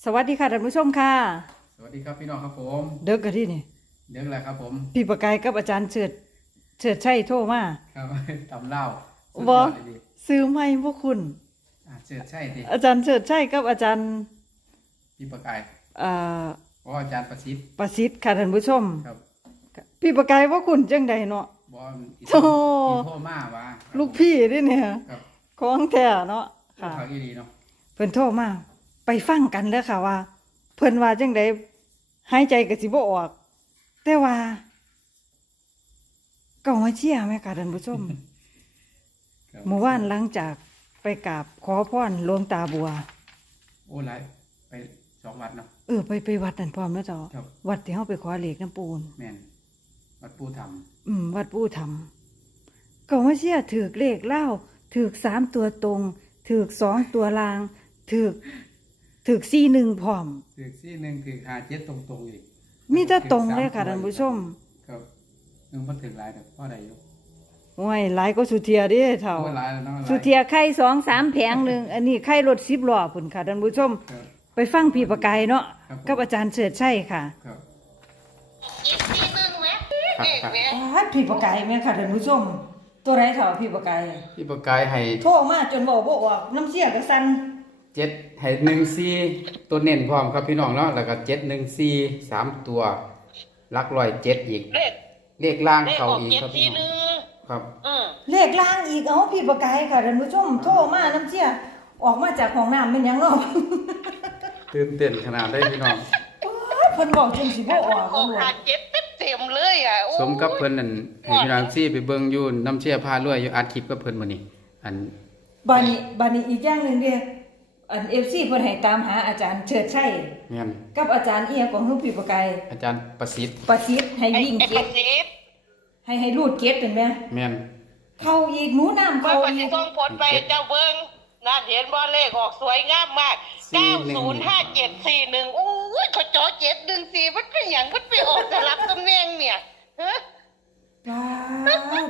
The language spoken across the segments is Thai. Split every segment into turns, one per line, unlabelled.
สวัสดีค่ะท่านผู้ชมค่ะ
สวัสดีครับพี่น้องครับผม
เด็กกันที่นี่
เรื่องอะไรครับผม
พี่ประกายกับอาจารย์เฉิดชัยโทรมา
ครับ ตำเล่าสุด
บ
ย
อ
อดเลยดิ
ซื้อไม่พวกคุณ
เชิดใช่ดิ
อาจารย์เฉิดชัยกับอาจารย์
พี่ประกาย
เอ่อ
เพราะว่าอาจารย์ประสิทธิ์
ประสิทธิ์ค่ะท่านผู้ชม
ครับ
พี่ประกายพวกคุณจังใดเนาะ
บอลอี
โธ่
โทรมาว่า
ลูกพี่เด้เนี่ย
ครับ
ของแท้เนาะ
ค่ะ
ค่ะ
เขาอีดีเนาะ
เพิ่นโทรมาไปฟังกันเด้อค่ะว่า เพิ่นว่าจังใดหายใจก็สิบ่ออก แต่ว่าก็มาเชียร์แม่ค่ะท่านผู้ชม
ครับ
เมื่อวานหลังจากไปกราบขอพรหลวงตาบัว
โอ้ไรไป2 วัดเนาะ
ไปวัดนั่นพร้อมแล้วจ้ะ
ครับ
วัดที่เฮาไปขอเลขน้ำปูน
แม่นวัดปูธรรม
วัดปู่ธรรมก็มาเชียร์ถือเลขเล่าถือ3 ตัวตรงถือ2 ตัวลางถือ41พร้อม
ถือซี่หนึ่งถือ57ตรงๆอีก
มีแต่ตรงเลยค่ะ
ถือ
ท่านผู้ชม
ครับนึงมันถึงหลายแต่พ่อใดอยู่
โอ้ยหลายก็สุเทียเด้เฒ่า
โอ้ยหลายแล้วเนาะหลาย
สุเทียไข่2-3แผงหนึงอันนี้ไข่รถ10ล้อพุ่นค่ะท่านผู้ชม
ครับ
ไปฟังพี่ประกายเนาะ
ครับผม
กับอาจารย์เฉิดชัยค่ะ
ครับ
อีกทีหนึ่งไหม
ครับ
เด็ก
ครับ
ไหม
พี่ประกายแม่ค่ะท่านผู้ชม ตัวไหนเฒ่าพี่ประกาย
พี่ประกายให้
โทรมาจนบอกบ่ออกน้ำเสียก็สั่น
7ให้14ตัวเน้นพร้อมครับพี่น้องเนาะแล้วก็714 3ตัวหลักร้อย7อีก
เด็ก
เลขล่าง
เด็ก
เข้า
ออก
อีก
เจ็ด
ครับ
ที
พี่
ห
น้อง
นึ่ง
ครับ
เลขล่างอีกพี่ประกายค่ะท่านผู้ชมโทรมาน้ำเสียออกมาจากห้องน้ำเป็นหยังเนาะ
ตื่นเต้นขนาดได้พี่น้อง
เพิ่นบอกจนสิบ่ออก
ออก
เลย
หาเจ็ดเต็มเลยอ่ะโอ้ย
สมกับเพิ่นนั่นให้พี่น้องซี่ไปเบิ่งอยู่น้ำเชี่ยพารวยอยู่อัดคลิปกับเพิ่นมื้อนี้อัน
บานี้อีกอย่างหนึงเด้อัน FC เพิ่นให้ตามหาอาจารย์เฉิดชัย
แม่น
กับอาจารย์เอียของฮู้พี่ประกาย
อาจารย์ประสิทธิ์
ประสิทธิ์ให้
ไอ้
วิ่ง
ไอ้
เก็
ป
บ
ระสิทธิ์
ให้รูดเก็บเป็นแม่
แม่น
เข้าอีกหนูน้ำ
คอย
เข้า
ปฏิ
อีก
ส่งผลไปเจ้าเบิ้งน่าเห็นว่าเลขออกสวยงามมาก905741โอ้ยเขาจ่อ714มันเป็นอย่างมันไปออกสลับตำแหน่งเนี่ยฮะ
ป๊าด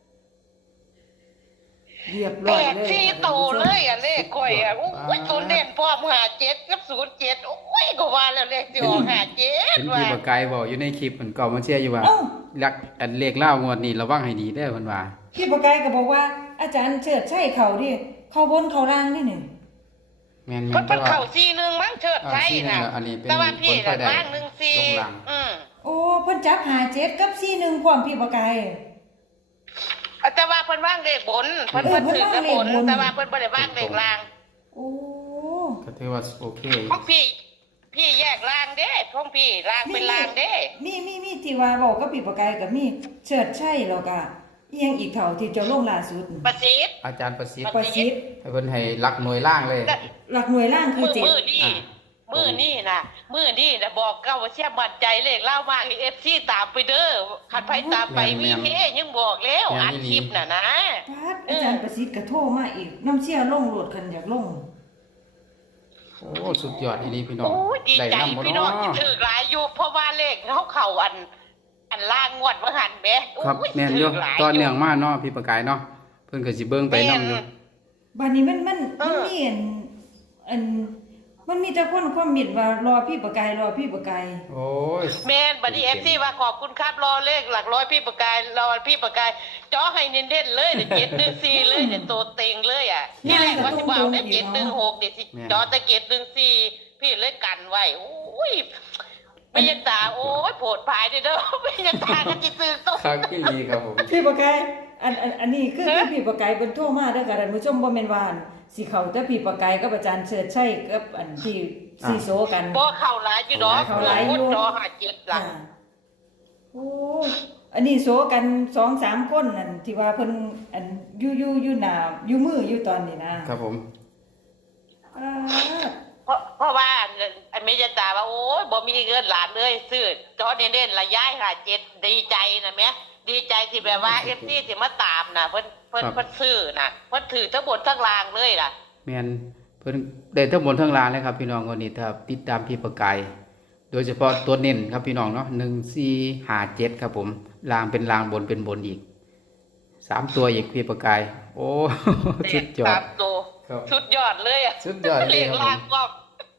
เรียบ
แป
ร้อย
ด
เลย
สี่โตเลยอ่ะเลขข่อยอ่ะโอ้ยตัวเด่นพร้อม57กับ07โอ้ยก็ว่าแล้วเลขที่ออก57
เห็น
ว่า
พี่ประกายบอกอยู่ในคลิปเพิ่นก็มาเชี่ยอยู่ว่าลักอันเลขล่างวดนี้ระวังให้ดีเด้อเพิ่นว่า
พี่ประกายก็บอกว่า อาจารย์เฉิดชัยเขาดิเข้าบนเข้าล่างนี่นี่
แม่น
เพิ่น
ๆแต่ว่า
เข้า41มั้งเชิดไทยน่ะ
อันนี้เป็น
แต่ว่าพี่
คนไทยได้
บ้าง14
ลงหลัง
โอ้เพิ่นจับ57กับ41พร้อมพี่ประกาย
แต่ว่าเพิ่นว่างเลขบนเพิ่น
เออ
ถือแต่บน
เพิ่นวางเลขบน
แต่ว่าเพิ่นบ่ได้ว่างเลขล่าง
โอ้
ก็ถือว่าโอเค
ของพี่แยกล่างเด้ของพี่ล่างเป็นล่างเด้
มีที่ว่าบอกกับพี่ประกายกับมีเฉิดชัยแล้วก็เอียงอีกเท่าที่เจะลงล่าสุด
ประสิทธิ์
อาจารย์ประสิทธิ์
ประสิทธิ์
ให้เพิ่นให้หลักหน่วยล่างเลย
แต่
หลักหน่วยล่างคือ
มือนี่
อ่า
มือนี่นะบอกเก้าว่าเชื่อมั่นใจเลขเล่ามากเอฟซีตามไปเด้อคันไผตามไปมีเฮยังบอกแล้วอัดคลิปน่ะนะ
พาดอาจารย์ประสิทธิ์ก็โทรมาอีกน้ำเชี่ยลงโหลดกันอยากลง
โอ้สุดยอดอีหลีพี่น้อง
โอ้ยดีใจ
นำบ่
พี่น้อง
เาะ
ที่ถือหลายอยู่เพราะว่าเลขเขาอันล่างงวดว่าหันแหม
ครับ
โอ้ย
แม่นอ
ถื
ยู่
หลาย
ตอนเนื่องมาเนาะพี่ประกายเนาะเพิ่นก็สิเบิ่งไปนำอยู่
บัดนี้มันมีอันมันมีแต่คนความมิดว่ารอพี่ประกายรอพี่ประกาย
โอ้ย
แม่นบัดนี้เอฟซีว่าขอบคุณครับรอเลขหลักร้อยพี่ประกายรอพี่ประกายจ่อให้เน้นๆเลยเดี๋ยว714เลยเดี๋ยวโตเต็งเลยอ่ะที่แรกว่าสิว่าเอาได้716เดี๋ยวสิจ่อแต่714พี่เลยกันไว้โอ้ยไม่ยังตาโอ้ยโผดผายเด้อไม่ยังตาก็สิซื้อโต
ครับอีหลีครับผม
พี่ประกายอันนี้คือพี่ประกายเป็นโทรมาเด้อค่ะท่านผู้ชมบ่แม่นว่าสิเขาแต่พี่ประกายกับอาจารย์เฉิดชัยกับอันที่สีโซกัน
บ่เข้าหลายอยู่ดอก
เข้าหลายอยู่
จ่อ57หลัง
โอ้อันนี้โซกัน2-3คนนั่นที่ว่าเพิ่นอันอยู่หน้าอยู่มืออยู่ตอนนี้นะครับ
ผม
อ่า
เพราะว่าไอ้เมยตาว่าโอ้ยบ่มีเงินหลานเลยซื้อจ่อเน้นๆละย้าย57ดีใจนะแม่ดีใจที่แบบว่า FC สิมาตามน่ะเพิ่นซื้อน่ะเพิ่นถือทั้งบนทั้งล่างเลยล่ะ
แม่นเพิ่นได้ทั้งบนทั้งล่างเลยครับพี่น้องวันนี้ถ้าติดตามพี่ประกายโดยเฉพาะตัวเน้นครับพี่น้องเนาะ1457ครับผมล่างเป็นล่างบนเป็นบนอีก3ตัวอีกพี่ประกายโอ้สุดยอ
ตา
ด
มตัว
ครับ
สุดยอดเลยอ่ะ
สุดยอดเลย
เลข
ครับผม
ล่างก็
ค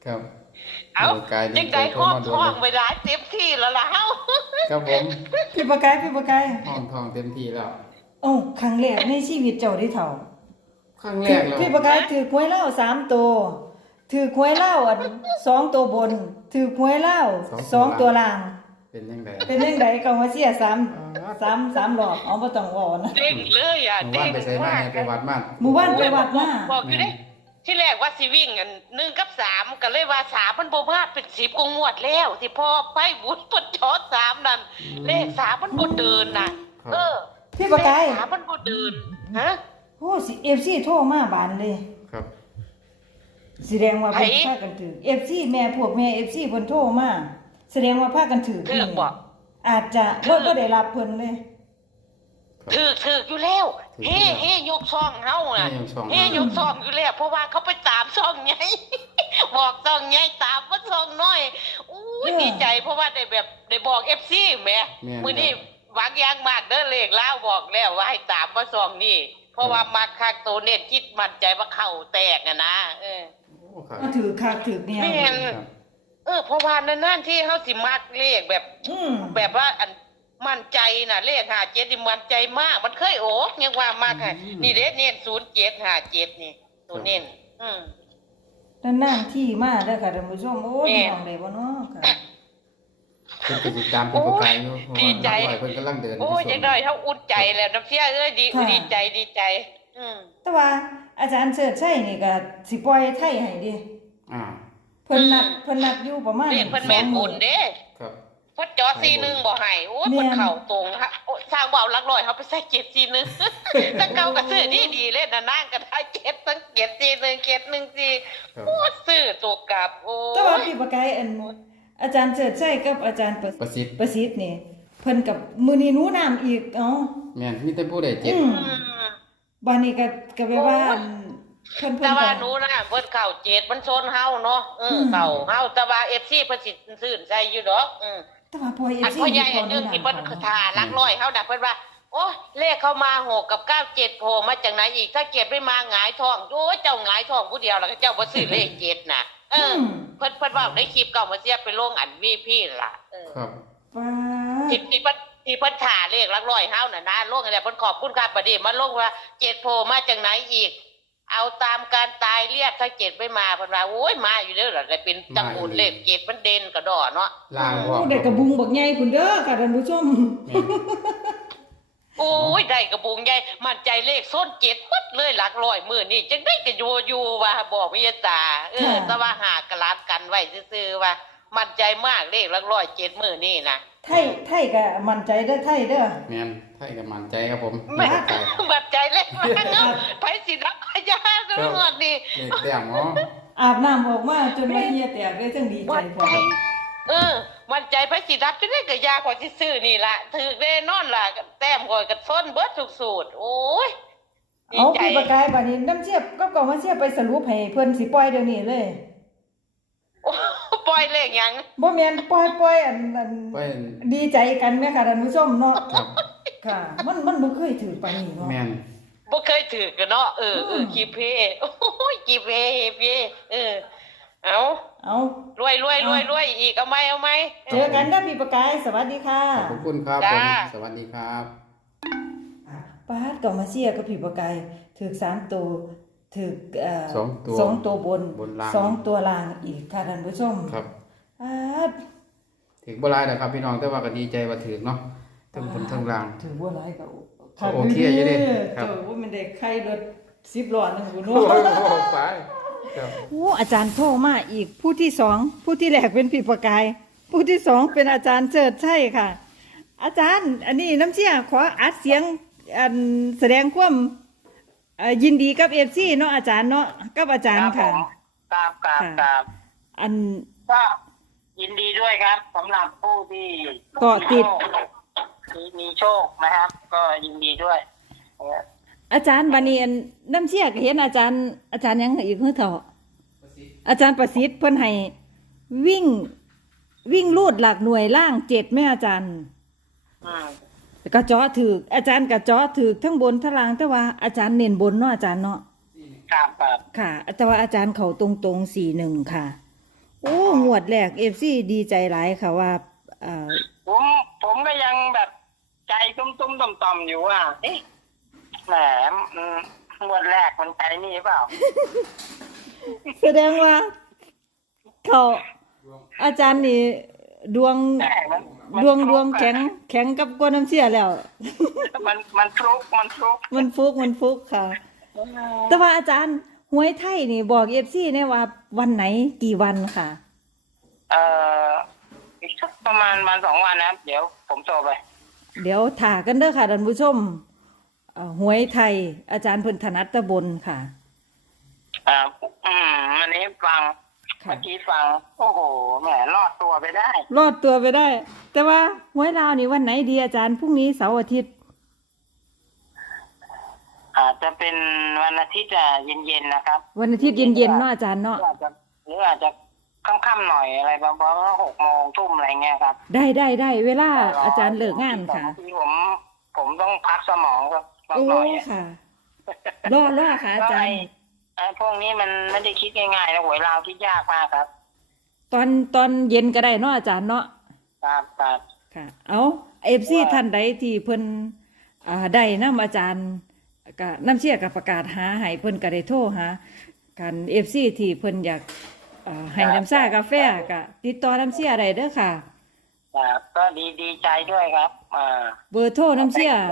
ครับ
เอา
กาย
จังได๋ครอบท้องไปหลายเต็มที่แล้วล่ะเฮา
ครับผม
พี่ประกายพี่ประกาย
ห้องทองเต็มที่แล้ว
โอ้ครั้งแรกในชีวิตเจ้าได้เท่า
ครั้งแรกแล้ว
พี่ประกายถือหวยเหล้า3ตัวถือหวยเหล้าอัน2ตัวบนถือหวยเหล้า2ตัวล่าง
เป็นยังไง
เป็นจังไดก็มาเสีย3รอบเอาบ่ต้องเว้านะ
เด้งเลยอ่ะ
หมู่
เด้
บ้าน
ง
ไปใส่มาเนี่ยไปวัดมา
หมู่บ้านไปวัดมา
บอกอยู่เด้ที่แรกว่าสิวิ่งกัน1กับ3ก็เลยว่า3มันบ่พลาดเป็น10กว่างวดแล้วสิพอไปบุญปดจอด3นั่นเลข3มันบ่เดินน่ะเออ
พี่ประกาย
เลข3มันบ่เดินฮะ
โอ้สิ FC โทรมาบานเลย
ครับ
แสดงว่าเพิ่นพากันถือ FC แม่พวกแม่ FC เพิ่นโทรมาแสดงว่าพากันถือ
ถือบ่
อาจจะบ่ได้รับเพิ่นเลย
ถืออยู่แล้วเฮ้ยกซองเฮาน่ะเฮ้ยกซองอยู่แล้วเพราะว่าเขาไปตามซองใหญ่ บอกซองใหญ่ตามว่าซองน้อยอู้ยดีใจเพราะว่าได้แบบได้บอก FC แหมมื้อนี้หวังอย่างมากเด้อเลขลาวบอกแล้วว่าให้ตามว่าซองนี่เพราะว่ามักคักโตเน้นคิดมั่นใจว่าเข้าแตกอ่ะนะ
โอ้ครับ
มาถือคักถือแนว
แม่นเพราะว่านานๆที่เฮาสิมักเลขแบบ แบบว่าอันมั่นใจน่ะเลข57นี่มั่นใจมากมันเคยโอ้ยังว่ามากนี่เด้เน้น0757นี่ตัวเน้น
นานๆที่มาเด้อค่ะท่านผู้ชมโอ้ยมองได้บ่เนาะค่ะ
เพิ่นก็ติดตามพี่ประกายอยู่เพราะ
ดี
ว่า
ใจ
เพิ่นกำลังเดิน
โอ้ยจังได๋เฮาอุ่นใจแล้วน้ำเสียเอ้ยดีใจ
แต่ว่าอาจารย์เชิดชัยนี่ก็สิปล่อยไทยให้ดิ
อ่า
เพิ่นนัดอยู่ประมาณ
เรียกเพิ่นแม่นบุญเด้
ครับ
เพิ่นจอ41บ่ให้โอ้ยเพิ่นเข้าตรงฮะโอ้สร้างบ่าวหลักร้อยเฮาไปใส่741แต่เก่าก็ซื้อดีๆเลยน่ะนางก็ได้7ตั้ง741 714โอ้ซื้อตัวกลับโอ้
แต่ว่าพี่ประกายอันอาจารย์เชิดชัยกับอาจารย์
ประสิทธิ์
ประสิทธิ์นี่เพิ่นกับมื้อนี้หนูน้ำอีกเอ้า
แม่นมีแต่ผู้ใดเจ็บ
บัดนี้ก็ไปว่าเพิ่น
แต่ว่าหนูน่ะเพิ่นเข้า7มันชนเฮาเนาะเข้าเฮาแต่ว่า FC เพิ่นสิซื่นใจอยู่ดอก
แต่ว่าพอ
อัน
FC
พ่อใหญ่อันนึงที่เพิ่นท่าหลักร้อยเฮาน่ะเพิ่นว่าโอ้เลขเข้ามา6กับ97โผล่มาจากไหนอีกถ้าเก็บไม่มาหงายท้องโอ้ยเจ้าหงายท้องผู้เดียวแล้วก็เจ้าบ่ซื้อเลข7น่ะเพิ่นว่าในคลิปเก่ามาเสียไปลงอันวีพี่ล่ะ
ครับ
ป้า
ที่เพิ่นถ่าเลขหลักร้อยเฮาน่ะนะลงอะไรเพิ่นขอบคุณครับบัดนี้มาลงว่า7โผล่มาจากไหนอีกเอาตามการตายเรียกถ้า7ไม่มาเพิ่นว่าโอ้ยมาอยู่เด้อล่ะได้เป็นจังหมุนเลข7มันเด่นกระดอเนาะ
ลางบ่
ได้กระบุงบักใหญ่พุ่นเด้อค่ะท่านผู้ชม
โอ้ยได้กระบุงใหญ่มั่นใจเลขส้น7ปึ๊ดเลยหลักร้อยมื้อนี้จังได้ก็อยู่ว่าบอกวิทยาตาแต่ว่าหากระลาดกันไว้ซื่อๆว่ามั่นใจมากเลขหลักร้อย7มื้อนี้นะ
ไทยก็มั่นใจเด้อไทยเด้อ
แม่นไทยก็มั่นใจครับผม
แบบใจเล็กมากเนาะไปสิรับพยาก็ไม่หมดนี่
เลขแต้มเนาะ
อาบน้ำออกมาจนว่าเฮียแตกเลยจังดีใจพอ
มันใจไปสิรับจะได้กับยาก่อนสิซื้อนี่ล่ะถือได้นอนล่ะแต้มก่อนกับส้นเบิดทุกสูตรโอ้ยดี
เอา
ใจ
พี่ประกายบัดนี้น้ำเชียบก็ก่อนมาเชียบไปสรุปให้เพิ่นสิปล่อยเดี๋ยวนี้เลย
ปล่อยเลขยัง
บ่แม่นปล่อยอัน
ไป
ดีใจกันแม่ค่ะท่านผู้ชมเนาะ
ครับ
ค่ะ มันบ่เคยถือปานนี้เนาะ
แม่น
บ่เคยถือกันเนาะกีเพโอ้ยกีเพเอารวยอีกเอาไหม
เจอกันนะพี่ประกายสวัสดีค่ะ
ขอบคุณครับผมสวัสดีครับ
ปาดก็มาเชียร์กับพี่ประกายถือ3ตัวถือ2ตัวบน
ล่าง
2ตัวล่างอีกค่ะท่านผู้ชม
ครับ
ปาด
ถึงบ่หลายนะครับพี่น้องแต่ว่าก็ดีใจว่าถึงเนาะทั้งบนทั้งล่าง
ถือว่าหลายก็
โอเคอยู่ดิครับ
เจ้าว่ามันได้ไข่รถ10ล้อนึงพุ่น
โอ้
เนาะ
โหไปครับ
โอ้อาจารย์โทรมาอีกผู้ที่2ผู้ที่แรกเป็นพี่ประกาย ผู้ที่2เป็นอาจารย์เจิดใช่ค่ะ อาจารย์อันนี้น้ำเชี่ยขออัดเสียงอันแสดงความยินดีกับ FC เนาะอาจารย์เนาะกับอาจารย์ค่ะ
ครับ
อัน
ก็ยินดีด้วยครับสำหรับผู้ที่
เกาะติด
มีโชคนะครับ ก็ยินดีด้วย
อาจารย์บานีอันน้ำเชี่ยก็เห็นอาจารย์ยังอีกคือเถาะอาจารย์ประสิทธิ์เพิ่นให้วิ่งลูดหลักหน่วยล่าง7แม่อาจารย์ ก็เจาะถืออาจารย์ก็เจาะถือทั้งบนทั้งล่างแต่ว่าอาจารย์เน้นบนเนาะอาจารย์เนาะ
ครับ
ค่ะแต่ว่าอาจารย์เขาตรงๆ41ค่ะวดแรก FC ดีใจหลายค่ะว่าอ่า
ผมก็ยังแบบใจตุ้มๆต่อมๆอยู่ว่าเอ๊ะแหมงวดแรกมันใจนี่เปล่า
แสดงว่าเขาอาจารย์นี่ดวง
แหมมัน
ดวงแข็งกับกวนน้ำเสียแล้ว
มันฟลุก
มันฟุกค่ะ แต่ว่าอาจารย์หวยไทยนี่บอก FC เนี่ยว่าวันไหนกี่วันค่ะ
อีกสักประมาณวัน2 วันนะครับเดี๋ยวผมโทรไป
เดี๋ยวถ่ากันเด้อค่ะท่านผู้ชมหวยไทย อาจารย์เพิ่นถนัดตะบนค่ะ
วันนี้ฟัง
ค่ะ
เมื่อกี้ฟัง โอ้โหแหมรอดตัวไปได้
รอดตัวไปได้ แต่ว่าหวยลาวนี่วันไหนดีอาจารย์พรุ่งนี้เสาร์อาทิตย์
อาจจะเป็นวันอาทิตย์เย็นๆนะครับ
วันอาทิตย์เย็นๆเนาะอาจารย์เนาะ
หรืออาจจะค่ำๆหน่อยอะไรประมาณ6 โมงทุ่มอะไรเงี้ยครับ
ได้เวลาอาจารย์เลิกงานค่ะ
ที่ผมต้องพักสมองสัก
โอ้
หน่อยอะ
ค่ะรอค่ะอาจารย์
ไอ้พวกนี้มันไม่ได้คิดง่ายๆนะหวยลาวคิดยากมากครับ
ตอนเย็นก็ได้เนาะอาจารย์เนาะ
ครับ
ค่ะ เอาFC ท่านใดที่เพิ่นได้นำอาจารย์ก็นำเชียร์กับประกาศหาให้เพิ่นก็ได้โทรหากัน FC ที่เพิ่นอยากให้น้ำซ่ากาแฟก็ติดต่อน้ำเชียร์ได้เด้อค่ะ
ครับก็ดีใจด้วยครับ
เบอร์โทรน้ำเชียร์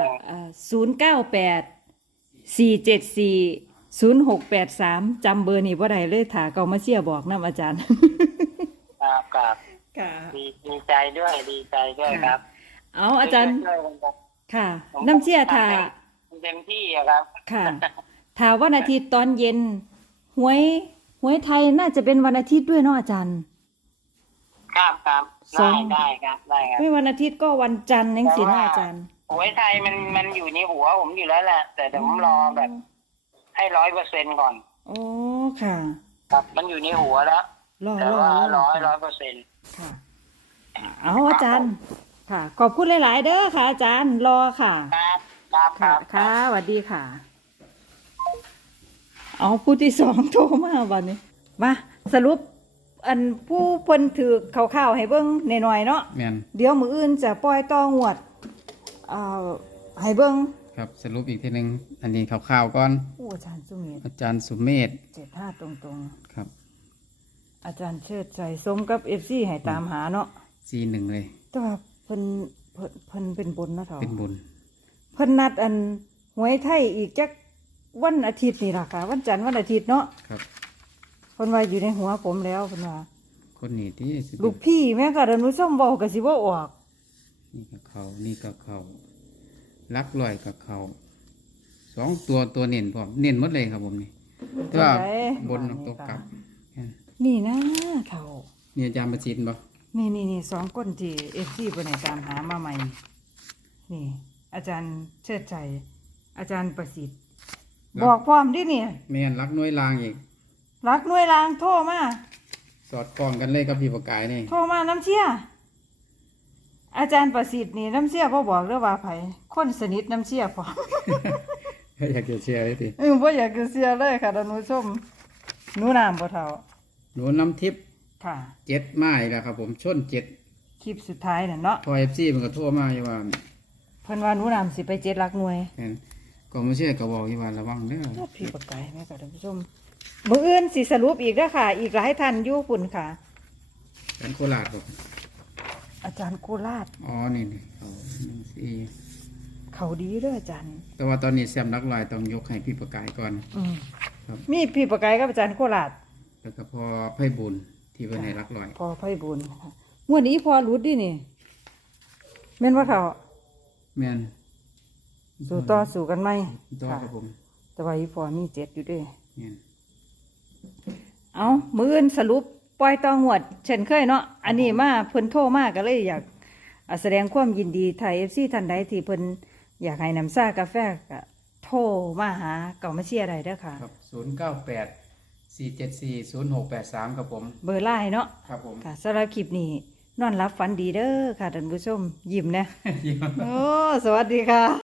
098 474 0683จำเบอร์นี้บ่ได้เลยถ้าเก่ามาเชียร์บอกน้ำอาจารย์
ครับ
ค่ะ
ดีใจด้วยครับ
เอาอาจารย์
ช่วยกันครับ
ค่ะน้ำเชียร์ถ้า
เต็มที่อะครับ
ค่ะถ้าวันอาทิตย์ตอนเย็นหวยไทยน่าจะเป็นวันอาทิตย์ด้วยเนาะอาจารย์
ครับ
สอง
ได้ครับ
ไม่วันอาทิตย์ก็วันจันทร์นั่นสิเนาะอาจารย์
หวยไทยมันอยู่ในหัวผมอยู่แล้วแหละ แต่ผมรอแบบให้100%ก่อน
โอ้ค่ะ
ครับมันอยู่ในหัวแล้ว แต่ว่ารอให้100%
ค่ะ เอาอาจารย์ ค่ะ ขอบคุณหลาย ๆ เด้อค่ะ อาจารย์รอค่ะ ค่ะสวัสดีค่ะ เอาผู้ที่2โทรมาวันนี้มาสรุปอันผู้เพิ่นถือข่าวๆให้เบิ่งหน่อยๆเนาะ
แม่น
เดี๋ยวมื้ออื่นจะปล่อยต่องวดให้เบิ่ง
ครับสรุปอีกทีหนึงอันนี้ข่าวๆก่อน
โอ้อาจารย์สุเมธ
อาจารย์สุเมธ
75ตรง
ครับ
ๆอาจารย์เชิดใจสมกับ FC ให้ตามหาเนาะ
41เลย
แต่ว่าเพิ่นเป็นบนเนาะเฒ่า
เป็นบุญ
เพิ่นนัดอันหวยไทยอีกจักวันอาทิตย์นี่ล่ะค่ะ วันจันทร์วันอาทิตย์เนาะ
ครับ
เพิ่นว่าอยู่ในหัวผมแล้วเพิ่นว่า
คนนี้ที่สิ
ลูกพี่แม่ค่ะท่านผู้ชมเว้าก็สิบ่ออก
นี่กับเขานี่กับเขาลักลอยกับเขา2 ตัวเน้นพร้อมเน้นหมดเลยครับผมนี่แต่ว่าบนตกกลับ
นี่นะเฒ่า
นี่อาจารย์ประสิทธิ์บ่
นี่2คนที่ FC เพิ่นให้ตามหามาใหม่ นี่ อาจารย์เชิดใจอาจารย์ประสิทธิ์บอกพร้อมดิเนี่ย
แม่นรักน้อยลางอีก
รักหน่วยรางโทรมา
สอดคล้องกันเลยกับพี่ประกายนี่
โทรมาน้ำเชี่ยอาจารย์ประสิทธิ์นี่น้ำเชี่ยบ่บอกเด้อว่าไผคนสนิทน้ำเชี่ยพร้อม
อยากจะเชียร์เลยติ
บ่อยากจะเสียเลยค่ะท่านผู้ชมหนูน้ำบ่เท่า
หนูน้ำทิพย์
ค่ะ
7มาอีกแล้วครับผมชน7
คลิปสุดท้ายน่ะเนาะ
พอ FC มันก็โทรมาอยู่ว่า
เพิ่นว่าหนูน้ำสิไป7หลักหน่วย
แม่นก็ไม่เชื่อก็บอกอยู่ว่าระวังเด้อ
พี่ประกายแม่ค่ะท่านผู้ชมมื้ออื่นสิสรุปอีกเด้อค่ะ อีกหลายท่านอยู่พุ่นค่ะ
กันโคราชบ่
อาจารย์โคราช
อ๋อนี่เขา1-4
เขาดีเด้ออาจารย์
แต่ว่าตอนนี้แซมรักลอยต้องยกให้พี่ประกายก่อน ครับ
มีพี่ประกายกับอาจารย์โคราช
แล้วก็พอไพบุญที่เพิ่นให้รักลอย
พอไพ่บุญค่ะงวดนี้พอรุดดินี่แม่นว่าเขา
แม่น
สู้กันไหม
ต่อ
ค่ะ
ครับผม
แต่ว่าอีพอมี7อยู่เด้วย
แม่น
เอามื้ออื่นสรุปปล่อยต่องวดเช่นเคยเนาะอันนี้มาเพิ่นโทรมาก็เลยอยากแสดงความยินดีไทย FC ท่านใดที่เพิ่นอยากให้น้ำซ่ากาแฟก็โทรมาหาเก่ามาเชียร์ได้เด้อค่ะ
ครับ098 474 0683ครับผม
เบอร์ไลน์เนาะ
ครับผม
ค่ะสำหรับคลิปนี้นอนรับฝันดีเด้อค่ะท่านผู้ชมยิ้มนะ โอ้สวัสดีค่ะ